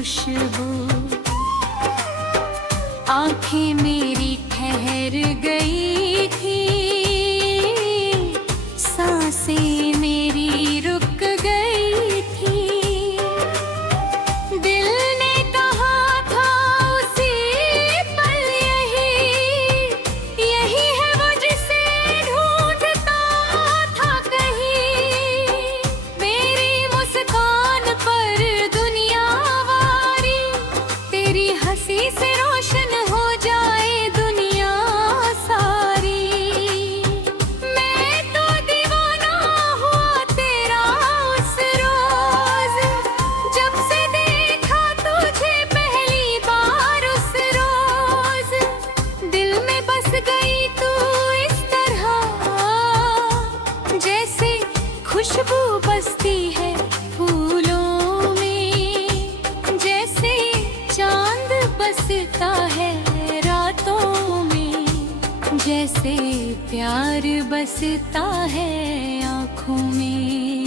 खुशबू। आंखें मेरी ठहर गई थी, सांसें मेरी रुक गई थी। दिल ने कहा था उसी पल यही है वो जिसे ढूंढता था कहीं। मेरी मुस्कान पर दुनिया वारी, तेरी हंसी से रोशन हो जाए दुनिया सारी। मैं तो दीवाना हुआ तेरा उस रोज, जब से देखा तुझे पहली बार उस रोज। दिल में बस गई तू इस तरह, जैसे खुशबू बसती है फूलों में, जैसे चांद बसता है रातों में, जैसे प्यार बसता है आँखों में।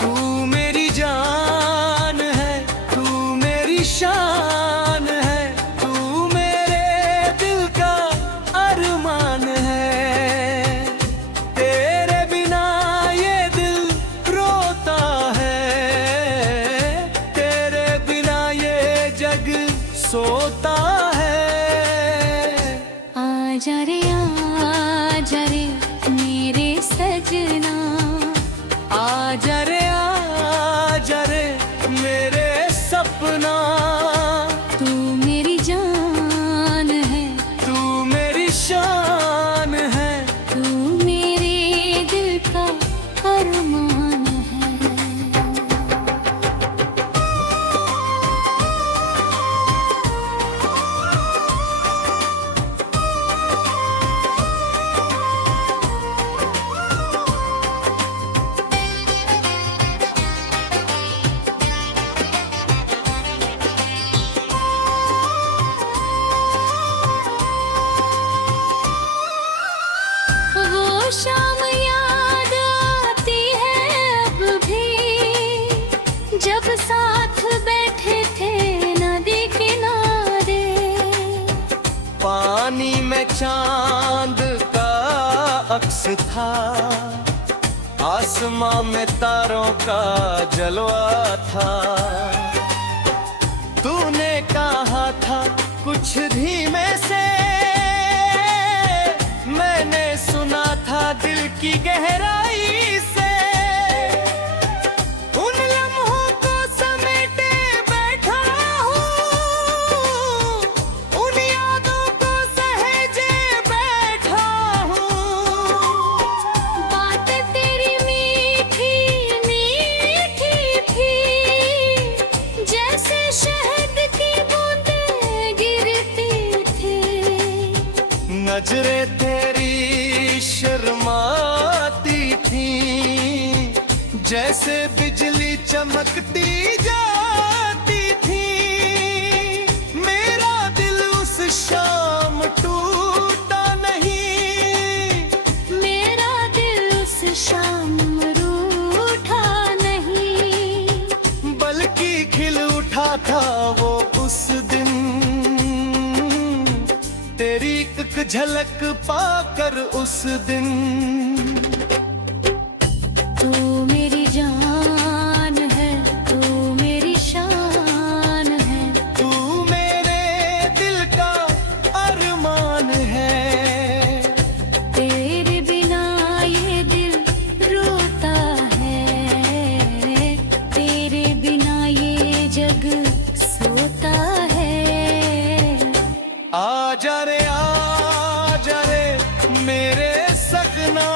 तू मेरी जान है, तू मेरी शान है, तू मेरे दिल का अरमान है। तेरे बिना ये दिल रोता है, तेरे बिना ये जग सोता है। आजा रे मेरे सजना, आजा रे मेरे सपना। तू मेरी जान है, तू मेरी शान है, तू मेरे दिल का अरमान है। वो शाम याद आती है अब भी, जब साथ बैठे थे नदी किनारे। पानी में चांद का अक्स था, आसमां में तारों का जलवा था। तूने कहा था कुछ धीमे से, मैंने सुना था दिल की गहराई से। उन लम्हों को समेटे बैठा हूँ, उन यादों को सहेजे बैठा हूँ। बात तेरी मीठी मीठी थी, जैसे शहद की बूंदें गिरती थी। नजरें तेरी शर्माती थी, जैसे बिजली चमकती जाती थी। मेरा दिल उस शाम टूटा नहीं, मेरा दिल उस शाम रूठा नहीं, बल्कि खिल उठा था वो उस दिन। तेरी एक झलक पाकर उस दिन। तू मेरी जान है, तू मेरी शान है, तू मेरे दिल का अरमान है। तेरे बिना ये दिल रोता है, तेरे बिना ये जग सोता है। आजा रे मेरे सपना।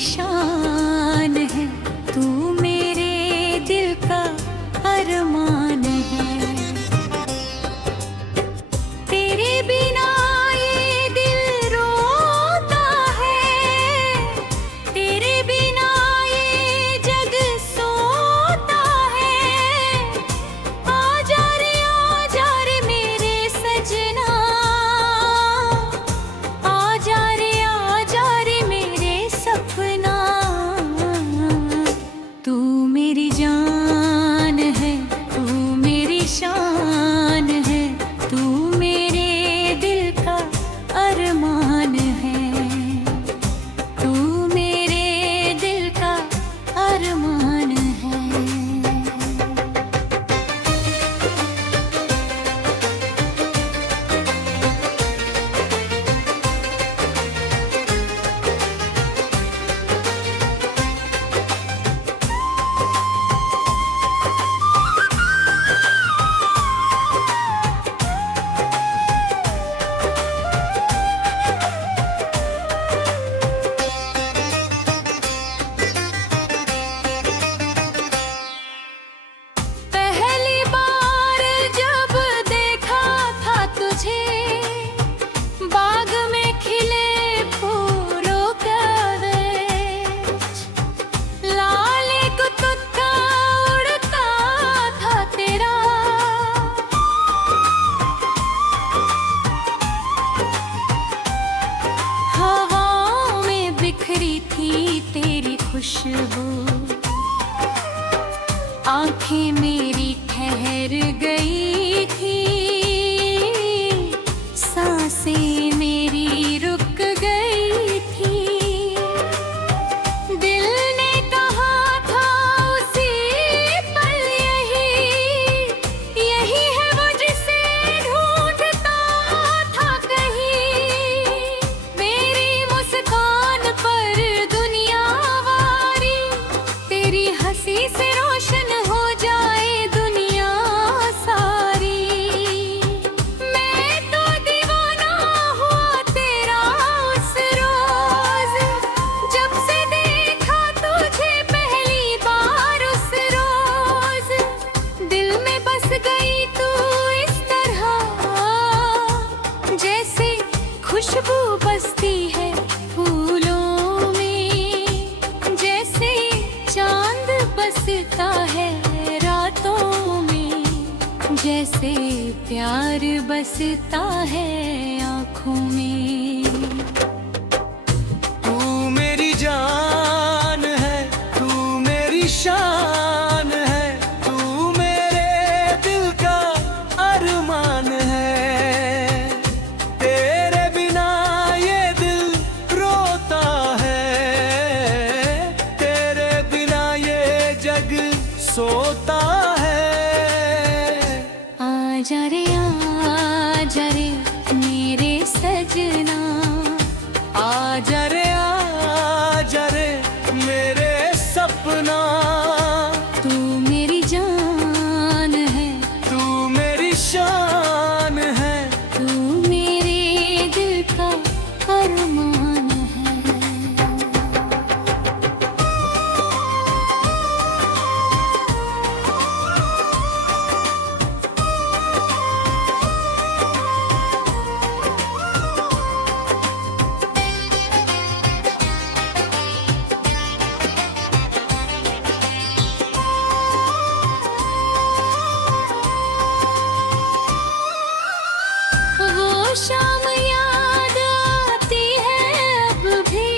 शान है, तू मेरे दिल का अरमान है। तेरे बिना ये दिल रोता है, तेरे बिना ये जग सोता है। आजा रे मेरे सजना, आजा रे मेरे सपना। तू मेरी जान है, तू मेरी शान है, तू मेरे दिल का अरमान है, तू मेरे दिल का अरमान है। पहली बार जब देखा था तुझे, बाग में खिले फूलों का देश, लाले कुतुब का उड़ता था तेरा। हवाओं में बिखरी थी तेरी खुशबू, आंखें मेरी ठहर गई थी, सांसें मेरी रुक गई थी। दिल ने कहा था उसी पल यही है वो जिसे ढूंढता था कहीं। मेरी मुस्कान पर दुनिया वारी, तेरी हंसी से रोशन हो जाए दुनिया सारी। मैं तो दीवाना हुआ तेरा उस रोज, जब से देखा तुझे पहली बार उस रोज। दिल में बस गई तू इस तरह, जैसे खुशबू बसती है फूलों में, जैसे चांद बसता है रातों में, जैसे प्यार बसता है आँखों में। तू मेरी जान है, तू मेरी शान है, तू मेरे दिल का अरमान है। तेरे बिना ये दिल रोता है, तेरे बिना ये जग सोता है। आजा रे मेरे सजना, आजा रे मेरे सपना। तू मेरी जान है, तू मेरी शान है, तू मेरे दिल का अरमान है। वो शाम याद आती है अब भी,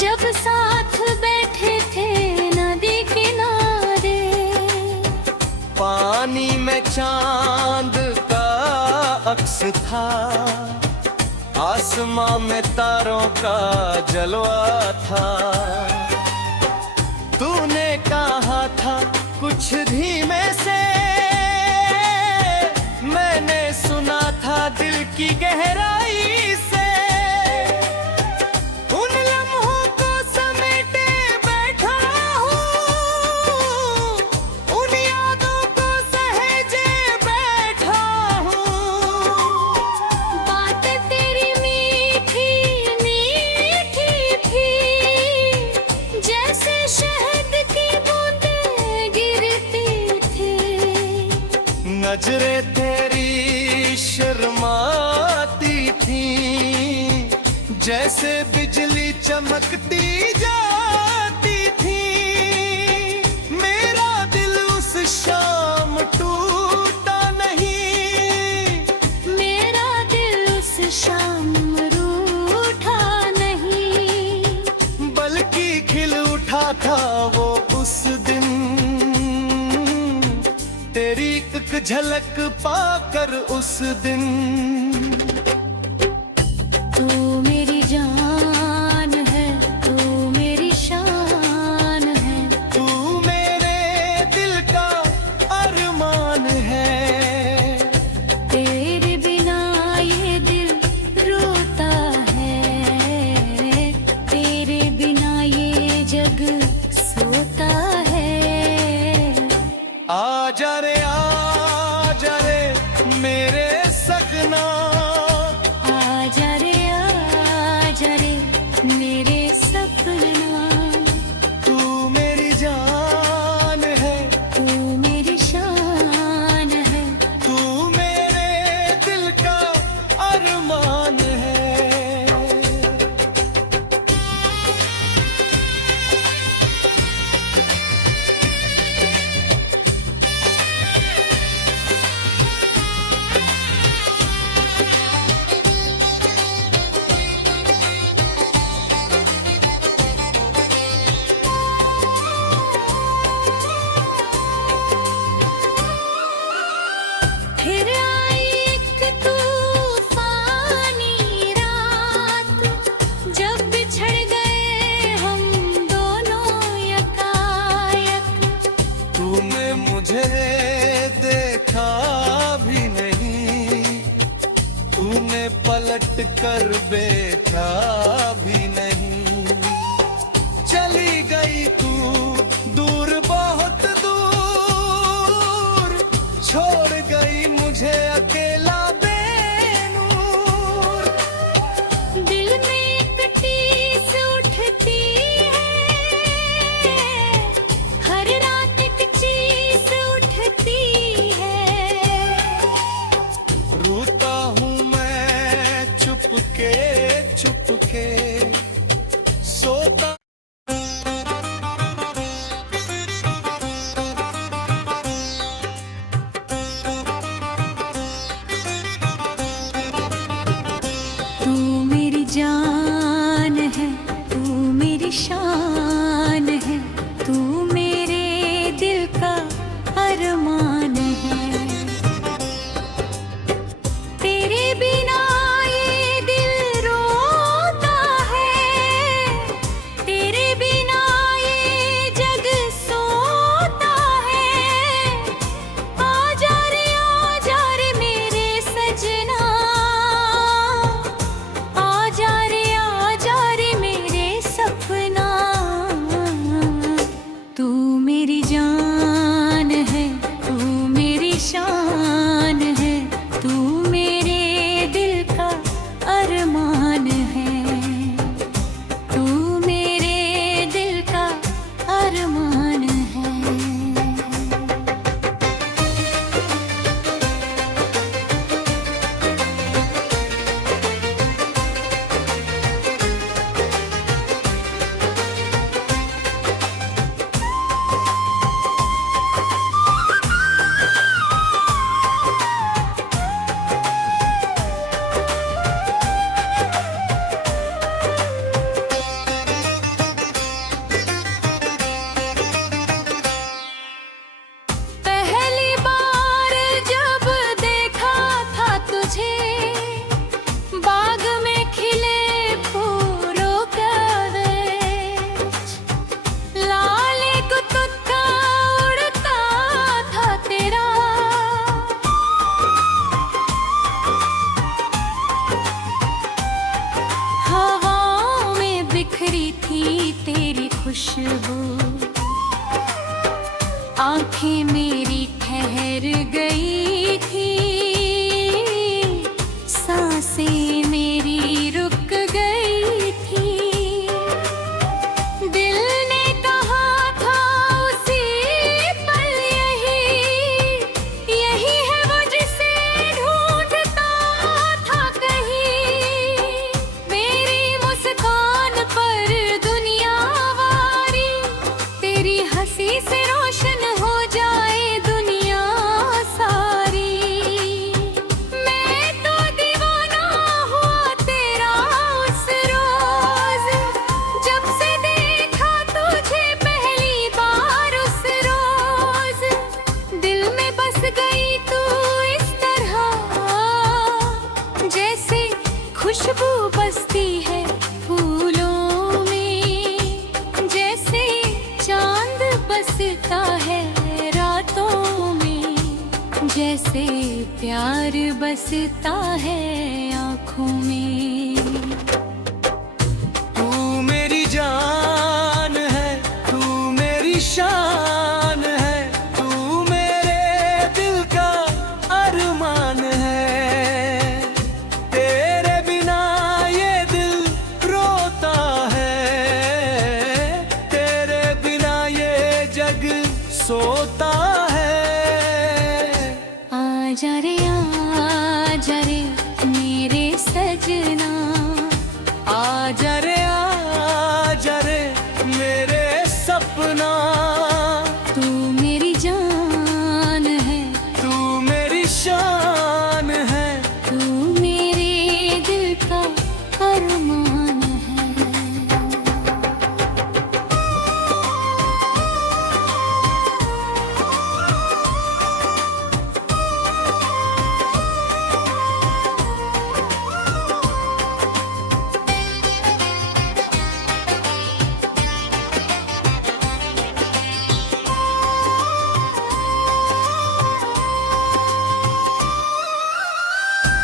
जब साथ बैठे थे नदी किनारे। पानी में चांद का अक्स था, आसमां में तारों का जलवा था। तूने कहा था कुछ धीमे से, मैंने सुना था दिल की गहराई से। उन लम्हों को समेटे बैठा हूँ, उन यादों को सहेजे बैठा हूँ। बात तेरी मीठी मीठी थी, नजरें तेरी शर्माती थी, जैसे बिजली चमकती जाती थी। मेरा दिल उस शाम टूटा नहीं, मेरा दिल उस शाम रूठा नहीं, बल्कि खिल उठा था वो उस दिन। तेरी एक झलक पाकर उस दिन। तू मेरी जान है, तू मेरी शान है, तू मेरे दिल का अरमान है। तेरे बिना ये दिल रोता है, तेरे बिना ये जग सोता है। आजा रे मेरे सजना, आजा रे मेरे सपना। तू मेरी जान है, तू मेरी शान है, तू मेरे दिल का अरमान है। फिर आई एक तूफानी रात, जब बिछड़ गए हम दोनों यकायक। तूने मुझे देखा भी नहीं, तूने पलट कर देखा भी नहीं। चली गई तू दूर, बहुत दूर, छोड़ गई मुझे अकेला बेनूर। दिल में एक टीस उठती है, हर रात एक चीस उठती है। रोता हूँ मैं चुपके चुपके, सोता तू मेरी जान है, तू मेरी शान है, तू मेरे दिल का अरमान है। तेरे बिना ये दिल रोता है, तेरे बिना ये जग सोता है। आजा रे मेरे सजना, आजा रे मेरे सपना। तू मेरी जान है, तू मेरी शान है, तू मेरे दिल का अरमान है, तू मेरे दिल का अरमान है। पहली बार जब देखा था तुझे, बाग में खिले फूलों का देश, लाले कुतुका उड़ता था तेरा। हवाओं में बिखरी थी तेरी खुशबू, आंखें मेरी ठहर गई थी, सांसें मेरी रुक गई थी। दिल ने कहा था उसी पल, यही है वो होता है रातों में, जैसे प्यार बसता है आँखों में। तू मेरी जान है, तू मेरी शान है, तू मेरे दिल का अरमान है। तेरे बिना ये दिल रोता है, तेरे बिना ये जग सोता है। आजा रे मेरे सजना, आजा रे मेरे सपना। तू मेरी जान है, तू मेरी शान है, तू मेरे दिल का अरमान है।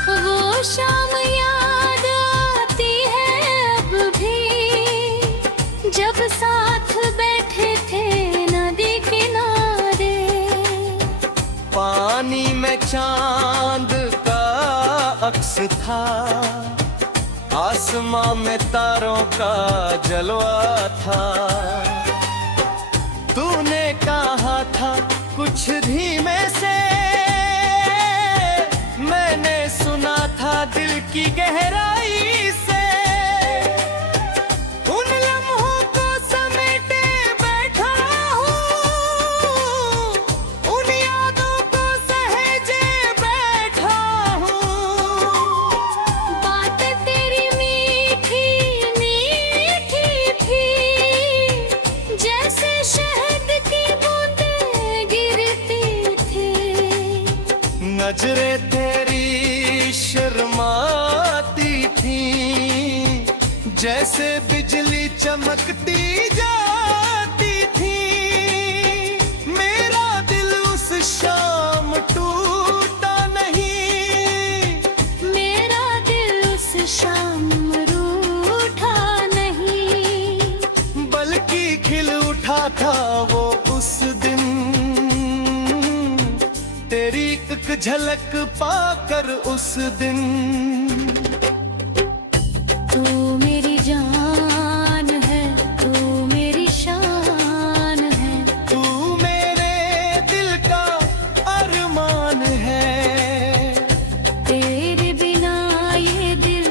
वो शाम याद आती है अब भी, जब साथ बैठे थे नदी किनारे। पानी में चांद का अक्स था, आसमां में तारों का जलवा था। तूने कहा था कुछ धीमे से, मैंने सुना था दिल की गहराई से। उन लम्हों को समेटे बैठा हूँ, उन यादों को सहेजे बैठा हूँ। बात तेरी मीठी मीठी थी, जैसे शहद की बूंदें गिरती थी। नजरें तेरी शर्माती थी, जैसे बिजली चमकती जाती थी। मेरा दिल उस शाम टूटा नहीं, मेरा दिल उस शाम रूठा नहीं, बल्कि खिल उठा था वो उस दिन। तेरी एक झलक पाकर उस दिन। तू मेरी जान है, तू मेरी शान है, तू मेरे दिल का अरमान है। तेरे बिना ये दिल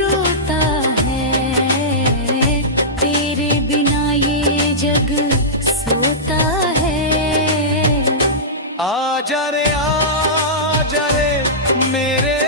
रोता है, तेरे बिना ये जग सोता है। आजा रे मेरे